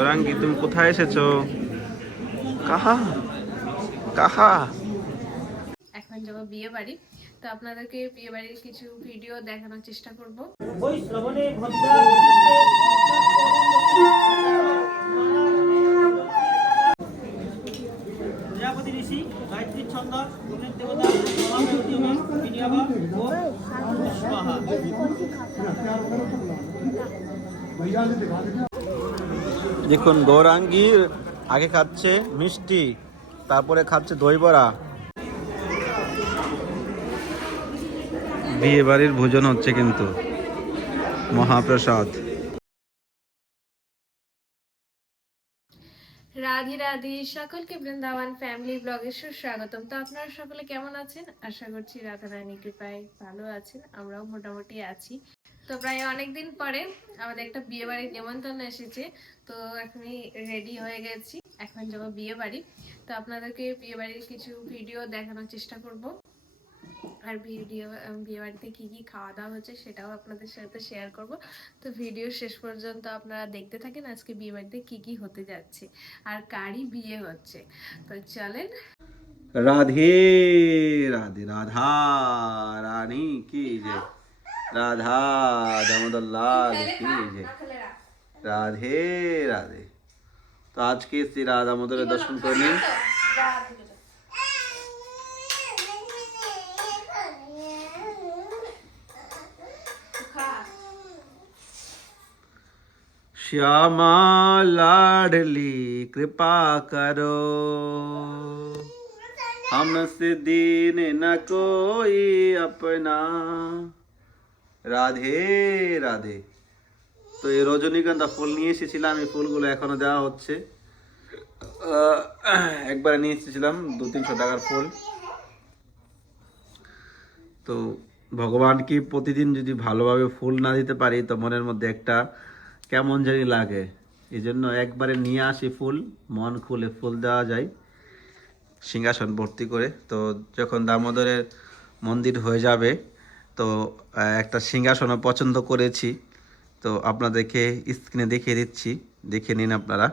গৌরাঙ্গি তুমি কোথায় এসেছ? কাহা? কাহা? এখন যাব বিয়ে বাড়ি। তো আপনাদেরকে বিয়ে বাড়ির কিছু ভিডিও দেখানোর চেষ্টা করব। ওই শ্রবণে ভদ্রা প্রজাপতি ঋষি গায়ত্রী ছন্দ অগ্নির দেবতা মহাপ্রতিমা বিনিয়াবা ও স্বাহা দেখুন গৌরাঙ্গি আগে খাচ্ছে মিষ্টি তারপরে খাচ্ছে দই বড়া। বিয়ে বাড়ির ভোজন হচ্ছে কিন্তু মহাপ্রসাদ। রাধে রাধে সকলকে বৃন্দাবন ফ্যামিলি ব্লগে সুস্বাগতম। তো আপনারা সকলে কেমন আছেন? আশা করছি রাধা রানী কৃপায় ভালো আছেন আমরাও মোটামুটি আছি। তো প্রায় অনেকদিন পরে আমাদের একটা বিয়ে বাড়ির নিমন্ত্রণ এসেছে। তো এখনই রেডি হয়ে গেছি। এখন যাব বিয়ে বাড়ি। তো আপনাদেরকে বিয়ে বাড়ির কিছু ভিডিও দেখানোর চেষ্টা করব। আর ভিডিও বিয়ে বাড়িতে কি কি খাওয়া দাওয়া হচ্ছে সেটাও আপনাদের সাথে শেয়ার করব। তো ভিডিও শেষ পর্যন্ত আপনারা দেখতে থাকেন আজকে বিয়ে বাড়িতে কি কি হতে যাচ্ছে আর কারই বিয়ে হচ্ছে। তো চলেন। রাধে রাধে রাধা রানী কি যে। রাধা দামোদর লাল কি যে। राधे राधे। तो आज के श्री राधा मधुर दर्शन करने। श्यामा लाडली कृपा करो। हमसे दीन न कोई अपना। राधे राधे। তো এই রজনীগন্ধা ফুল নিয়ে এসেছিলাম, এই ফুলগুলো এখনও দেওয়া হচ্ছে। একবারে নিয়ে এসেছিলাম, দু তিনশো টাকার ফুল। তো ভগবানকে প্রতিদিন যদি ভালোভাবে ফুল না দিতে পারি, তো মনের মধ্যে একটা কেমন জানি লাগে। এই জন্য একবারে নিয়ে আসি ফুল, মন খুলে ফুল দেওয়া যায়, সিংহাসন ভর্তি করে। তো যখন দামোদরের মন্দির হয়ে যাবে, তো একটা সিংহাসনও পছন্দ করেছি। তো আপনাদেরকে স্ক্রিনে দেখিয়ে দিচ্ছি। দেখে নিন আপনারা।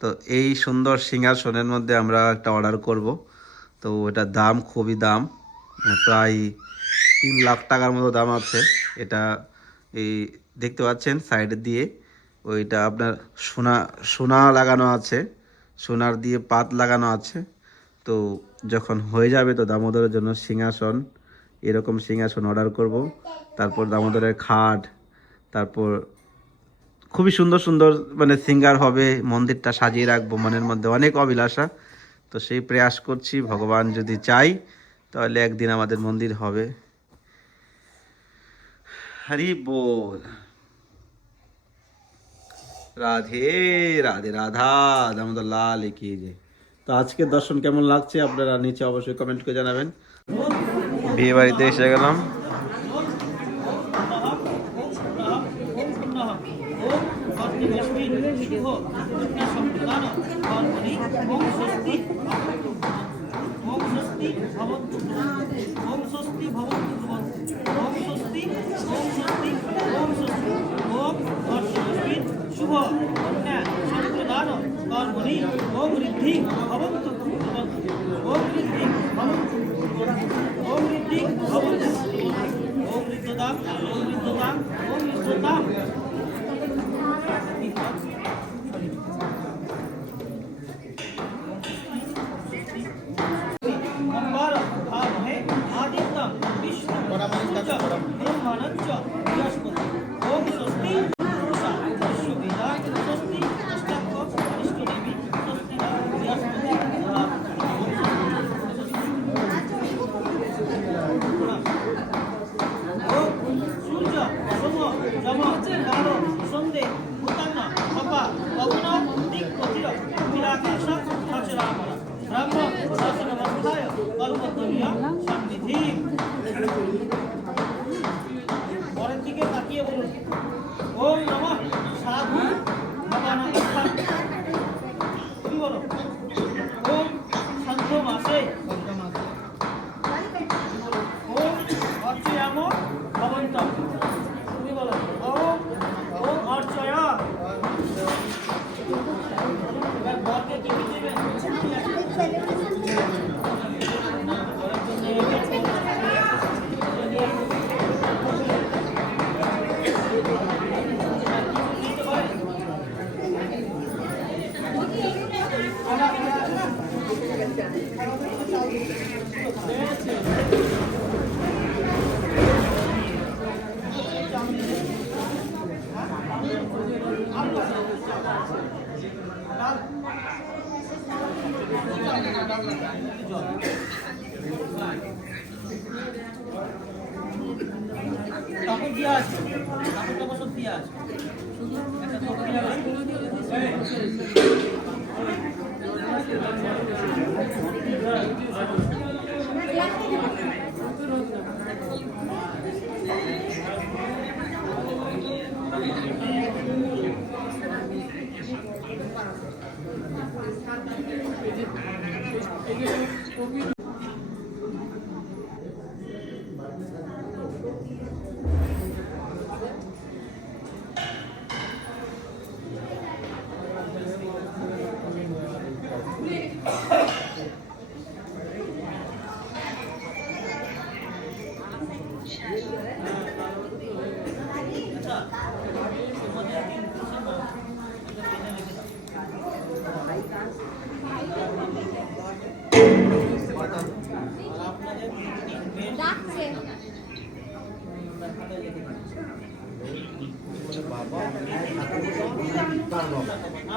তো এই সুন্দর সিংহাসনের মধ্যে আমরা একটা অর্ডার করব। তো এটার দাম খুবই দাম। প্রায় তিন লাখ টাকার মতো দাম আছে। এটা এই দেখতে পাচ্ছেন সাইড দিয়ে। ওইটা আপনার সোনা সোনা লাগানো আছে। সোনার দিয়ে পাত লাগানো আছে। তো যখন হয়ে যাবে তো দামোদরের জন্য সিংহাসন, এরকম সিংহাসন অর্ডার করব। তারপর দামোদরের খাট তারপর খুবই সুন্দর সুন্দর মানে সিঙ্গার হবে, মন্দিরটা সাজিয়ে রাখব মনের মধ্যে অনেক অভিলাষা। তো সেই প্রয়াস করছি, ভগবান যদি চাই তাহলে একদিন আমাদের মন্দির হবে। হরি বল। রাধে রাধে রাধা, দামোদর লাল কি যে। তো আজকে দর্শন কেমন লাগছে আপনারা নিচে অবশ্যই কমেন্ট করে জানাবেন। বিয়ে বাড়িতে এসে গেলাম। ঋদ্ধি ভবন্তু ওম ঋদ্ধিং ভবন্তু ওম ঋদ্ধিং ভবন্তু ওম ঋদ্ধতাম ওম ঋদ্ধতাম ওম ঋদ্ধতাম 我同意。এই যে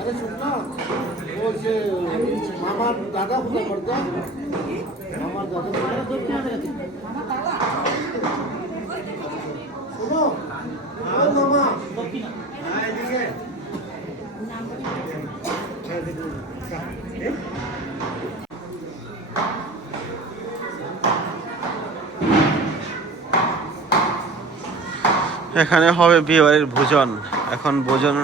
আরে শোন না ও সে মামার এখানে হবে বিয়েবাড়ির ভোজন। এখন ভোজন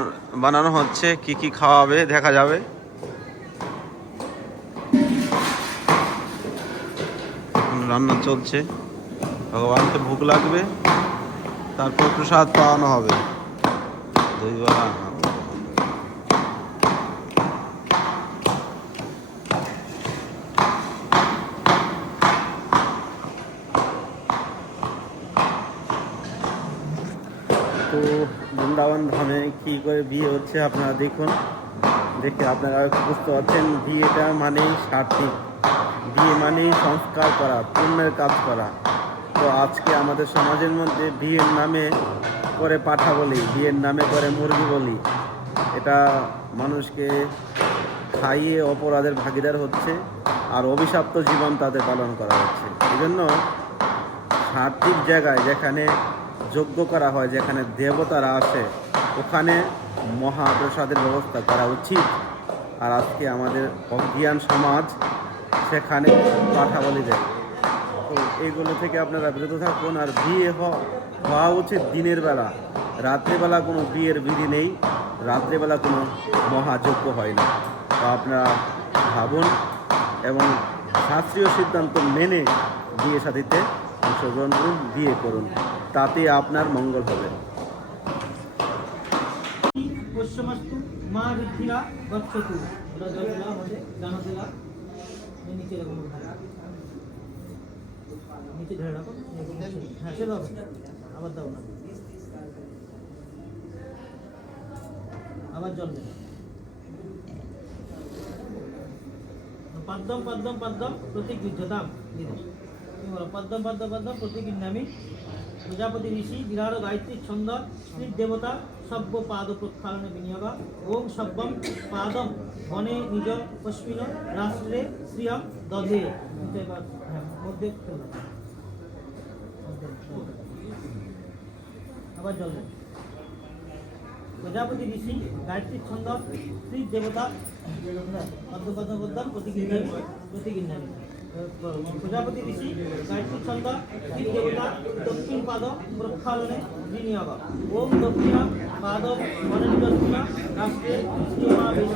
বানানো হচ্ছে কি কি খাওয়াবে দেখা যাবে। রান্না চলছে। ভগবানকে ভোগ লাগবে, তারপর প্রসাদ পাওয়ানো হবে। তো বৃন্দাবন ধামে কি করে বিয়ে হচ্ছে আপনারা দেখুন। দেখে আপনারা বুঝতে পারছেন বিয়েটা মানেই সার্থিক। মানেই সংস্কার করা, পুণ্যের কাজ করা। তো আজকে আমাদের সমাজের মধ্যে বিয়ের নামে করে পাঠা বলি, বিয়ের নামে করে মুরগি বলি। এটা মানুষকে খাইয়ে অপরাধের ভাগিদার হচ্ছে আর অভিশাপ্ত জীবন তাদের পালন করা হচ্ছে। এই জন্য সাত্বিক জায়গায় যেখানে যজ্ঞ করা হয়, যেখানে দেবতারা আসে, ওখানে মহাপ্রসাদের ব্যবস্থা করা উচিত। আর আজকে আমাদের অজ্ঞান সমাজ সেখানে পাঠা বলি দেয়। তো এইগুলো থেকে আপনারা বিরত থাকুন। আর বিয়ে হওয়া উচিত দিনের বেলা। রাত্রেবেলা কোনো বিয়ের বিধি নেই। রাত্রেবেলা কোনো মহাযজ্ঞ হয় না। তো আপনারা ভাবুন এবং শাস্ত্রীয় সিদ্ধান্ত মেনে বিয়ে সাথীতে অংশগ্রহণ করুন, বিয়ে করুন। তাতে আপনার মঙ্গল হবে। পশ্চিমাস্তু মা ঋদ্ধিরা গচ্ছতু ওটা জল দিলাম আমাদের দানা দিলাম এই নিচে এরকম উঠাও। নিচে ধরে রাখো এরকম ছেড়ে- হ্যাঁ সে দাও আবার দাও না আবার জল দেবে পদ্মম পদ্মম পদ্মম প্রতীক যুদ্ধতাম দিদি তুমি বলো পদ্মম পদ্ম পদ্মম প্রতীক নামী প্রজাপতি ঋষি বিরাট গায়ত্রী ছন্দ শ্রী দেবতা সব্য পাদ প্রক্ষালনে বিনিয়োগ ওম সব্যম পাদম বনে নিজ অশ্বিন রাষ্ট্রে শ্রিয়াম দধে। হ্যাঁ, মধ্যে। আবার জল প্রজাপতি ঋষি গায়ত্রী ছন্দ শ্রী দেবতা পদ্ম প্রতিকিন্নামি প্রতিকিন্নামি প্রজাপতি ঋষি, গায়ত্রী ছন্দ দেবতা দক্ষিণ পাদ প্রক্ষালনে বিনিয়োগ। ওম দক্ষিণ পাদ মননি দক্ষিণ, রাষ্ট্রে শ্রীমা নেই।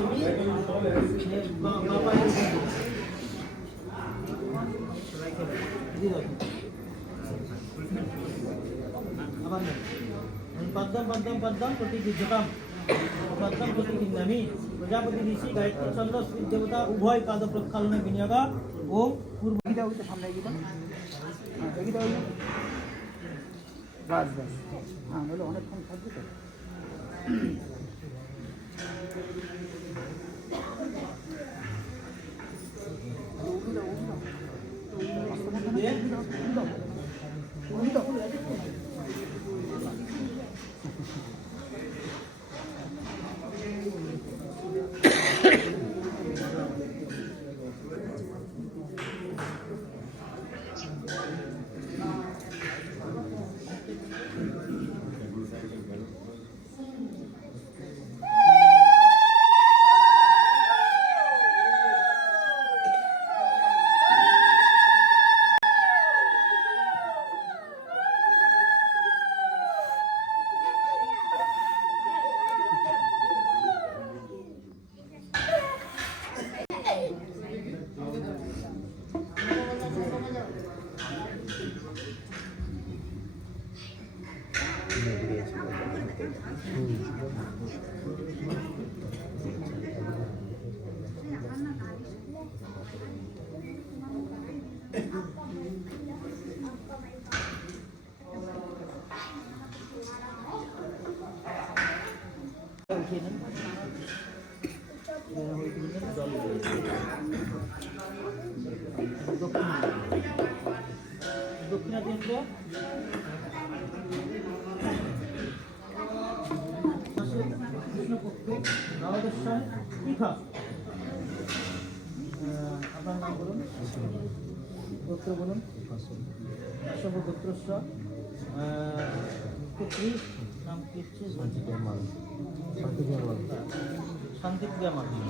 পদ্মম পদ্মম পদ্মম প্রতিবিদ্ধতাম পদ্মম প্রতিবিন্দামি প্রজাপতি ঋষি গায়ত্রী ছন্দ স্থির দেবতা উভয় পাদ প্রক্ষালনে বিনিয়োগ ওম পূর্ব এগিয়ে দাও সামনে হ্যাঁ এগিয়ে দাও এগিয়ে বাস বাস হ্যাঁ বলো অনেকক্ষণ থাকবে তো উঠিয়ে দক্ষিণাতীন্দ্র কৃষ্ণপক্ষে নবদর্শন তীর্থা আপনার নাম বলুন। গোত্র বলুন। অশোক গোত্রস্ব পুত্রী নাম কি হচ্ছে? শান্তিপ্রিয়া মা নাপিত মানে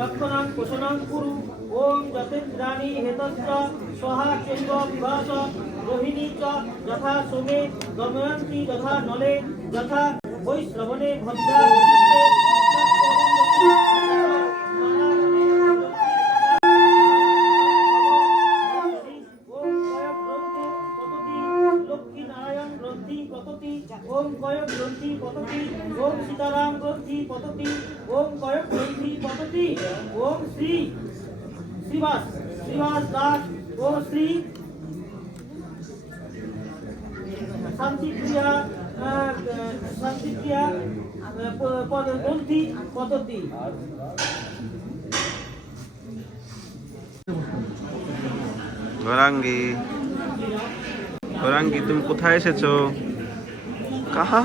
রক্ষণাং পোষণাং কুরু ওম যতেন্দ্রাণী হেতশ্চ স্বহা চৈব বিভাস রোহিণী চ যথা সোমে দময়ন্তী যথা নলে যথা বৈশ্রবণে ভদ্রা ওম সীতারাম গ্রন্থি পততি, ওম কয়ক গ্রন্থি পততি, ওম শ্রী শ্রীবাস শ্রীবাস দাস ও শ্রী শান্তিপ্রিয়া শান্তিপ্রিয়া গ্রন্থি পততি। গৌরাঙ্গি গৌরাঙ্গি তুমি কোথায় এসেছ? কাহা?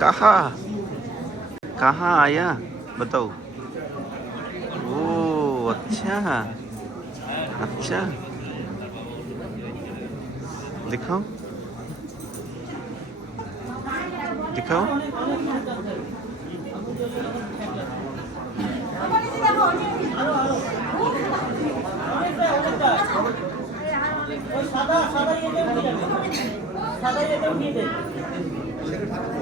কাহা কাহা আয়া बताओ ओ अच्छा अच्छा दिखाओ दिखाओ ওই সাদা সাদা ইয়েতে উঠিয়ে যাবে সাদা ইয়েতে উঠিয়ে দেবে নিয়ে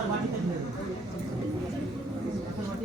একটা কাঁসার বাটিতে ঢেলে দেন। কাঁসার বাটি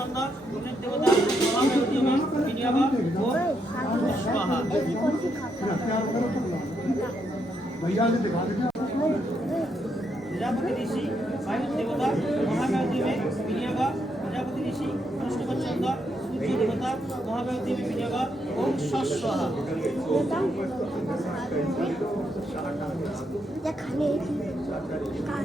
সন্ধ্যা অগ্নির দেবতা মহাপ্রতিমা বিনিয়ামা ও স্বাহা প্রজাপতি ঋষি, বায়ুর দেবতা মহামেয় দেবে বিনিয়োগা প্রজাপতি ঋষি অনুষ্ঠবচ্ছন্দ সূর্য দেবতা মহামেয় দেবে বিনিয়োগা ও সস্বহা। এখানে কি কার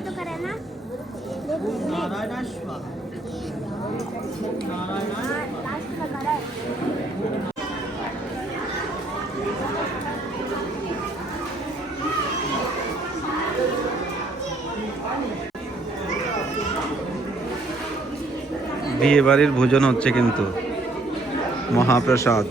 तो करा ना বিয়ে বাড়ির ভোজন হচ্ছে কিন্তু মহাপ্রসাদ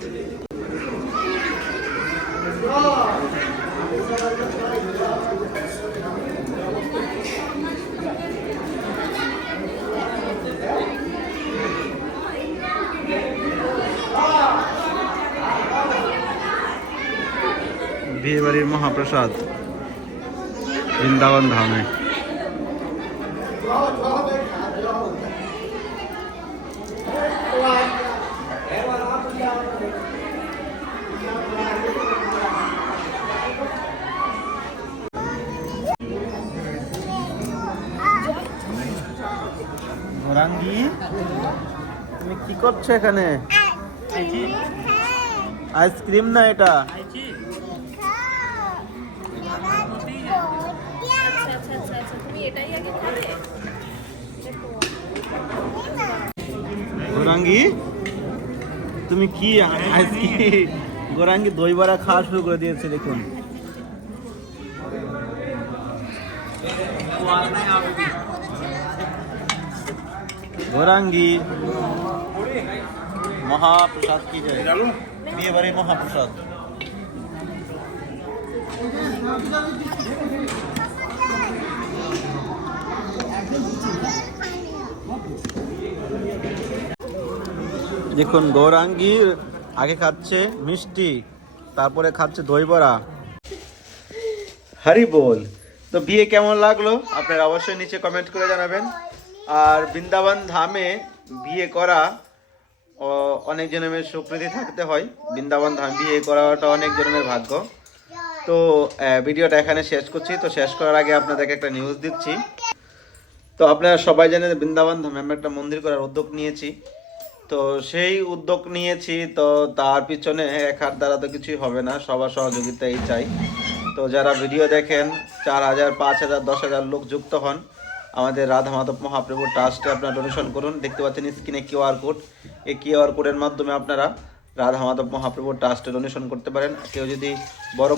বিয়ে বাড়ির মহাপ্রসাদ বৃন্দাবন ধামে। গোরাঙ্গি তুমি কি করছ এখানে? আইসক্রিম না এটা? গোরাঙ্গি, তুমি কি আইসক্রিম গোরাঙ্গি দই বড়া খাওয়া শুরু করে দিয়েছে, দেখুন। গোরাঙ্গি, মহাপ্রসাদ কি যায় বিয়ে বাড়ি মহাপ্রসাদ। দেখুন, গৌরাঙ্গি আগে খাচ্ছে মিষ্টি, তারপরে খাচ্ছে দই বড়া। হরি বল। তো বিয়ে কেমন লাগল? আপনারা অবশ্যই নিচে কমেন্ট করে জানাবেন। আর বৃন্দাবন ধামে বিয়ে করা অনেক জন্মের সুকৃতি থাকতে হয়। বৃন্দাবন ধাম বিয়ে করাটা অনেক জন্মের ভাগ্য। তো ভিডিওটা এখানে শেষ করছি। তো শেষ করার আগে আপনাদেরকে একটা নিউজ দিচ্ছি। তো আপনারা সবাই জানেন বৃন্দাবন ধামে আমরা একটা মন্দির করার উদ্যোগ নিয়েছি। তো সেই উদ্যোগ নিয়েছি, তো তার পিছনে এক হাত দ্বারা তো কিছুই হবে না, সবার সহযোগিতাই চাই। তো যারা ভিডিও দেখেন, চার হাজার, পাঁচ হাজার, দশ হাজার লোক যুক্ত হন, আমাদের রাধা মাধব মহাপ্রভু ট্রাস্টে আপনারা ডোনেশন করুন। দেখতে পাচ্ছেন স্ক্রিনে কিউআর কোড এই কিউআর কোডের মাধ্যমে আপনারা রাধা মাধব মহাপ্রভু ট্রাস্টে ডোনেশন করতে পারেন। কেউ যদি বড়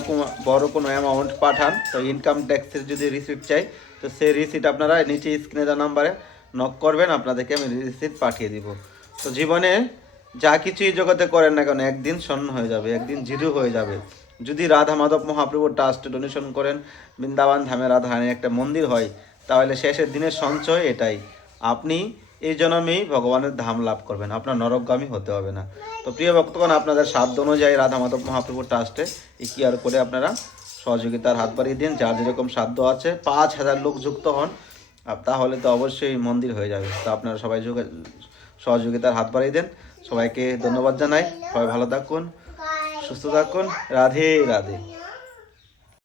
বড় কোনো অ্যামাউন্ট পাঠান, তো ইনকাম ট্যাক্সের যদি রিসিপ্ট চাই, তো সেই রিসিপ্ট আপনারা নিচে স্ক্রিনে দেওয়া নাম্বারে নক করবেন, আপনাদেরকে আমি রিসিপ্ট পাঠিয়ে দিব। তো জীবনে যা কিছুই জগতে করেন না কেন, একদিন স্বর্ণ হয়ে যাবে, একদিন জিরো হয়ে যাবে। যদি রাধা মাধব মহাপ্রভু ট্রাস্ট ডোনেশন করেন, বৃন্দাবন ধামে রাধা রানীর একটা মন্দির হয়, তাহলে শেষের দিনের সঞ্চয় এটাই। আপনি এই জন্মেই ভগবানের ধাম লাভ করবেন, আপনার নরকগামী হতে হবে না। তো প্রিয় ভক্তগণ, আপনাদের সাধ্য অনুযায়ী রাধা মাধব মহাপ্রভু ট্রাস্টে এই কিয়ার করে আপনারা সহযোগিতার হাত বাড়িয়ে দিন, যার যেরকম সাধ্য আছে, পাঁচ হাজার লোক যুক্ত হন তাহলে তো অবশ্যই মন্দির হয়ে যাবে। তো আপনারা সবাই যোগা- সহযোগিতার হাত বাড়িয়ে দেন। সবাইকে ধন্যবাদ জানাই। সবাই ভালো থাকুন সুস্থ থাকুন। রাধে রাধে।